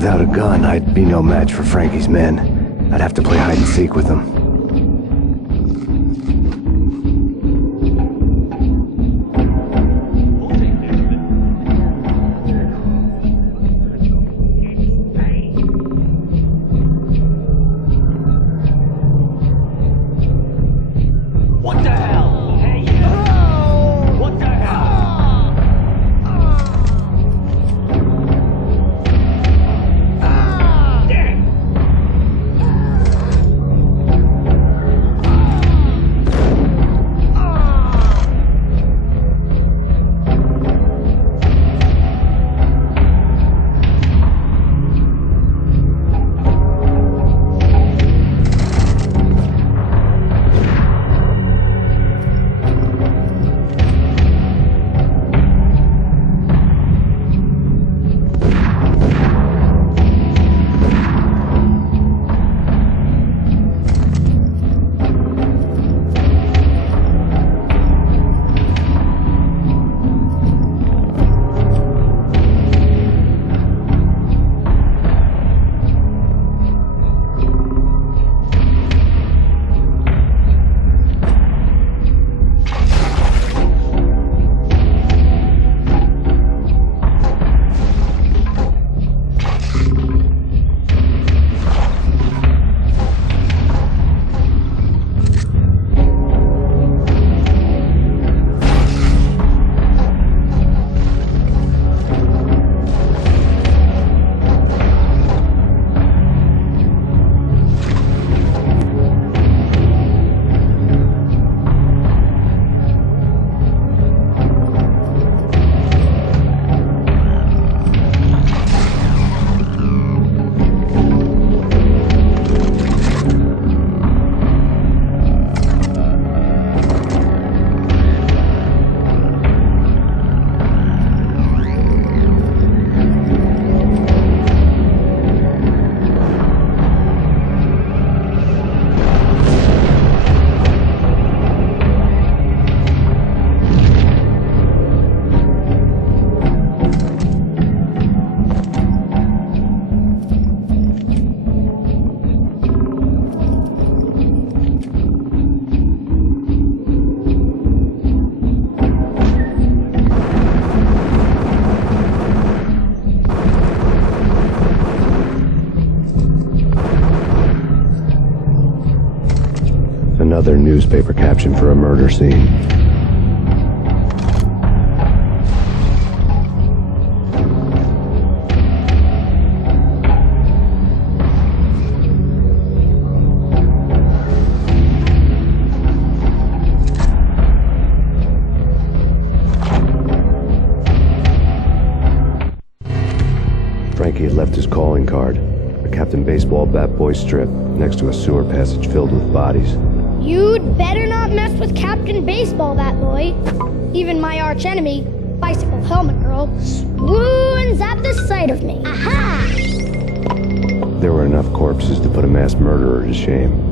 Without a gun, I'd be no match for Frankie's men. I'd have to play hide and seek with them. What the hell? Hey, what the hell? Another newspaper caption for a murder scene. Frankie had left his calling card, a Captain Baseball bat boy strip, next to a sewer passage filled with bodies. You'd better not mess with Captain Baseball, that boy. Even my archenemy, Bicycle Helmet Girl, swoons at the sight of me. Aha! There were enough corpses to put a mass murderer to shame.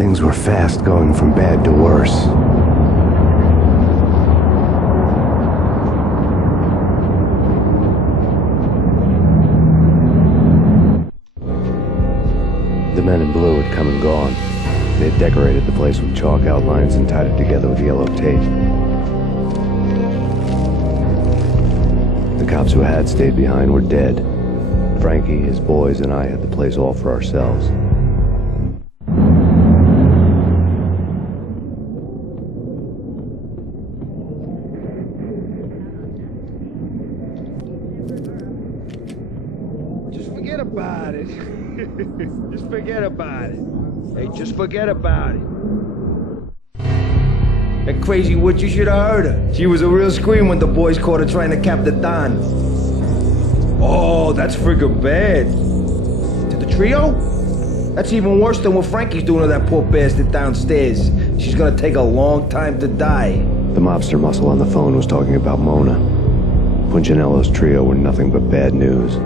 Things were fast going from bad to worse. The men in blue had come and gone. They had decorated the place with chalk outlines and tied it together with yellow tape. The cops who had stayed behind were dead. Frankie, his boys, and I had the place all for ourselves. Just forget about it. Just forget about it. Hey, just forget about it. That crazy witch, you should have heard her. She was a real scream when the boys caught her trying to cap the Don. Oh, that's friggin' bad. To the trio? That's even worse than what Frankie's doing to that poor bastard downstairs. She's gonna take a long time to die. The mobster muscle on the phone was talking about Mona. Punchinello's trio were nothing but bad news.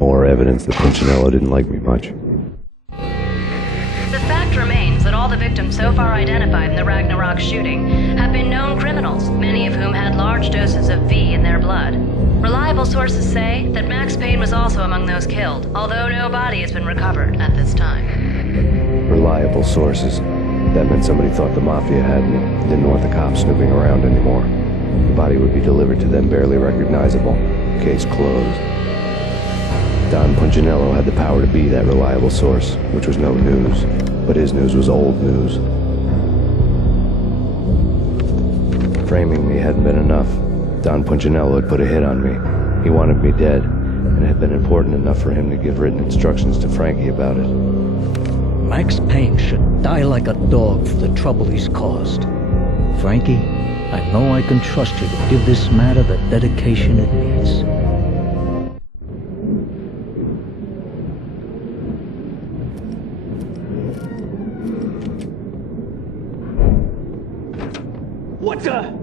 More evidence that Punchinello didn't like me much. The fact remains that all the victims so far identified in the Ragnarok shooting have been known criminals, many of whom had large doses of V in their blood. Reliable sources say that Max Payne was also among those killed, although no body has been recovered at this time. Reliable sources. That meant somebody thought the Mafia had me, didn't want the cops snooping around anymore. The body would be delivered to them barely recognizable. Case closed. Don Punchinello had the power to be that reliable source, which was no news. But his news was old news. Framing me hadn't been enough. Don Punchinello had put a hit on me. He wanted me dead, and it had been important enough for him to give written instructions to Frankie about it. Max Payne should die like a dog for the trouble he's caused. Frankie, I know I can trust you to give this matter the dedication it needs. What the?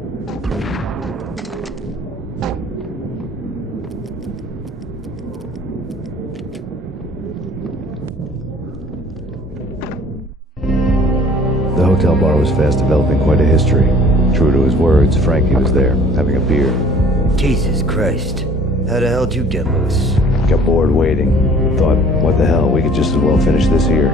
The hotel bar was fast developing quite a history. True to his words, Frankie was there, having a beer. Jesus Christ. How the hell did you get loose? Got bored waiting. Thought, what the hell, we could just as well finish this here.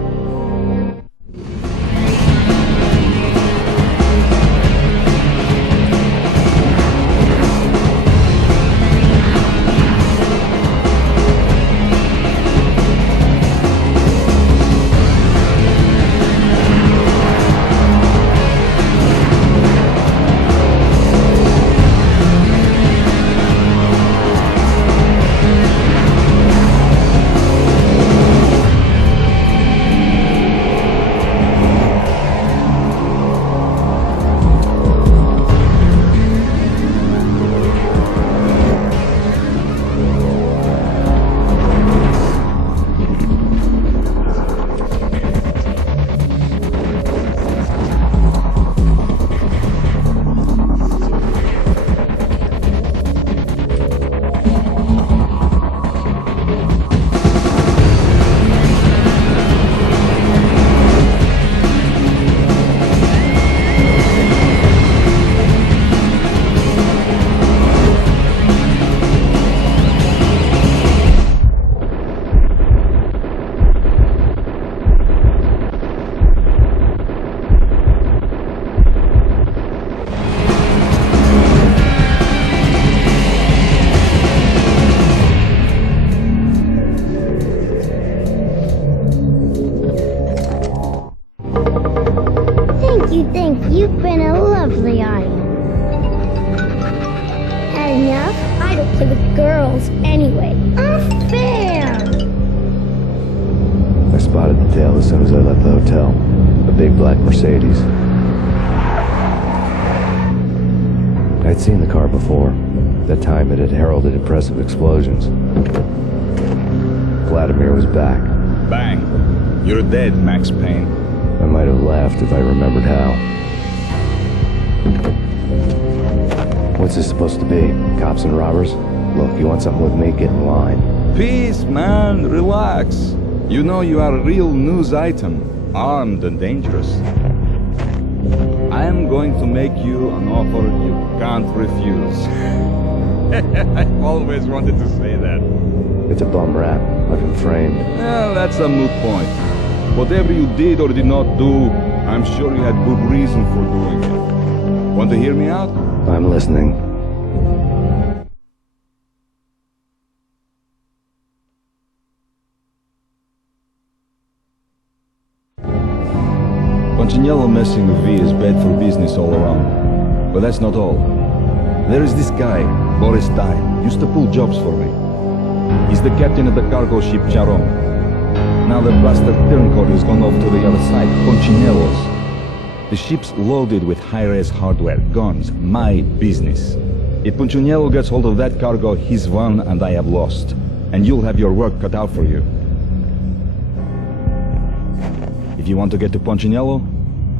girls anyway? Unfair! I spotted the tail as soon as I left the hotel. A big black Mercedes. I'd seen the car before. That time it had heralded impressive explosions. Vladimir was back. Bang. You're dead, Max Payne. I might have laughed if I remembered how. What's this supposed to be? Cops and robbers? Look, you want something with me? Get in line. Peace, man. Relax. You know you are a real news item. Armed and dangerous. I am going to make you an offer you can't refuse. I've always wanted to say that. It's a bum rap. I've been framed. Well, that's a moot point. Whatever you did or did not do, I'm sure you had good reason for doing it. Want to hear me out? I'm listening. Punchinello messing with V is bad for business all around. But that's not all. There is this guy, Boris Dime, used to pull jobs for me. He's the captain of the cargo ship Charon. Now the bastard turncoat has gone off to the other side, Punchinello's. The ship's loaded with high-res hardware, guns, my business. If Punchinello gets hold of that cargo, he's won and I have lost. And you'll have your work cut out for you. If you want to get to Punchinello,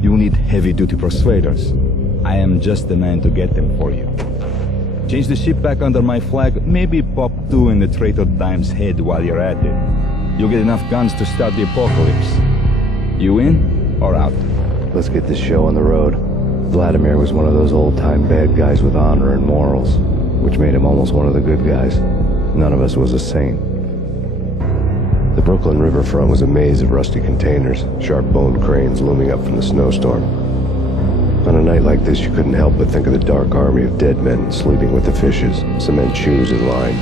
you'll need heavy-duty persuaders. I am just the man to get them for you. Change the ship back under my flag, maybe pop 2 in the traitor Dime's head while you're at it. You'll get enough guns to start the apocalypse. You in or out? Let's get this show on the road. Vladimir was one of those old-time bad guys with honor and morals, which made him almost one of the good guys. None of us was a saint. The Brooklyn riverfront was a maze of rusty containers, sharp-boned cranes looming up from the snowstorm. On a night like this, you couldn't help but think of the dark army of dead men sleeping with the fishes, cement shoes in line.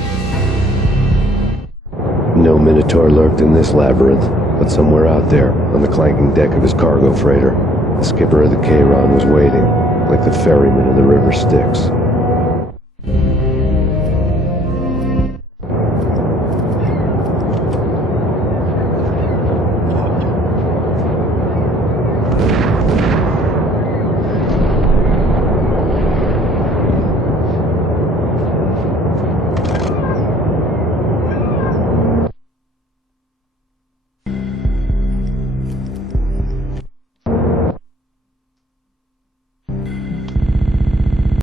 No Minotaur lurked in this labyrinth, but somewhere out there, on the clanking deck of his cargo freighter, the skipper of the Chiron was waiting, like the ferryman of the river Styx.